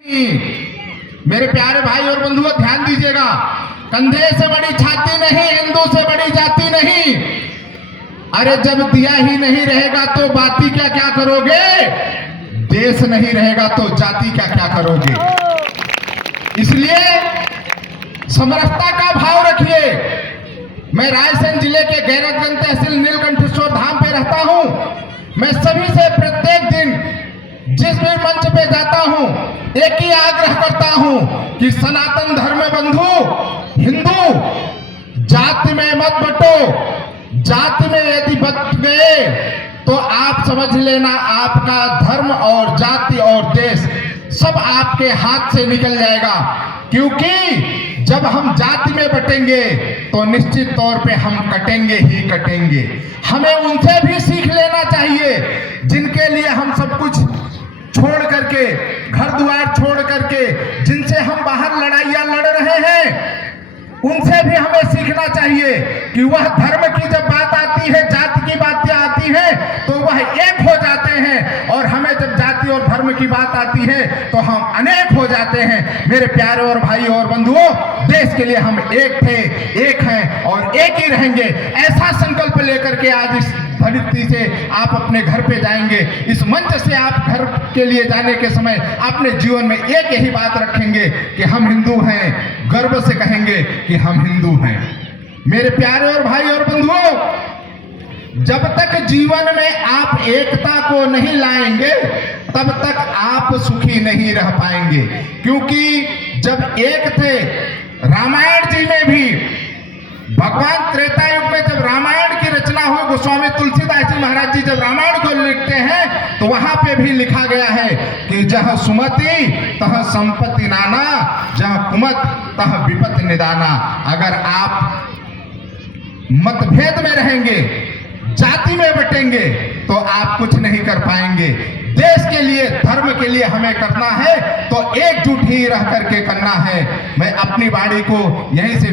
मेरे प्यारे भाई और बंधुओं ध्यान दीजिएगा, कंधे से बड़ी छाती नहीं, हिंदू से बड़ी जाति नहीं। अरे जब दिया ही नहीं रहेगा तो बाती क्या क्या करोगे, देश नहीं रहेगा तो जाति क्या क्या करोगे। इसलिए समरसता का भाव रखिए। मैं रायसेन जिले के गैरतगंज तहसील नीलकंठेश्वर धाम पे रहता हूं। मैं सभी से प्रत्येक दिन जिस भी मंच पे जाता हूं एक ही आग्रह करता हूं कि सनातन धर्म बंधु हिंदू जाति में मत बंटो। जाति में यदि बंट गए तो आप समझ लेना आपका धर्म और जाति और देश सब आपके हाथ से निकल जाएगा। क्योंकि जब हम जाति में बटेंगे तो निश्चित तौर पे हम कटेंगे ही कटेंगे। हमें उनसे भी सीख लेना चाहिए जिनके लिए हम सब कुछ छोड़ करके, घर द्वार छोड़ करके, जिनसे हम बाहर लड़ाइयां लड़ रहे हैं, उनसे भी हमें सीखना चाहिए कि वह धर्म की जब बात आती है, जाति की बातें आती हैं तो वह एक हो जाते हैं, और हमें जब जाति और धर्म की बात आती है तो हम अनेक हो जाते हैं। मेरे प्यारे और भाई और बंधुओं, देश के लिए हम एक थे, एक हैं और एक ही रहेंगे। ऐसा संकल्प लेकर के आज इस धरती से आप अपने घर पे जाएंगे। इस मंच से आप घर के लिए जाने के समय अपने जीवन में एक यही बात रखेंगे कि हम हिंदू हैं, गर्व से कहेंगे कि हम हिंदू हैं। मेरे प्यारे और भाई और बंधुओं, जब तक जीवन में आप एकता को नहीं लाएंगे तब तक आप सुखी नहीं रह पाएंगे। क्योंकि जब एक थे, रामायण जी में भी भगवान त्रेता युग में जब रामायण की रचना हुई, गोस्वामी तुलसीदास जी महाराज जी जब रामायण को लिखते हैं तो वहां पे भी लिखा गया है कि जह सुमति तह संपत्ति नाना, जह कुमत तह विपत्ति निदाना। अगर आप मतभेद में रहेंगे, जाति में बटेंगे तो आप कुछ नहीं कर पाएंगे। देश के लिए, धर्म के लिए हमें करना है तो एकजुट ही रह करके करना है। मैं अपनी वाणी को यहीं से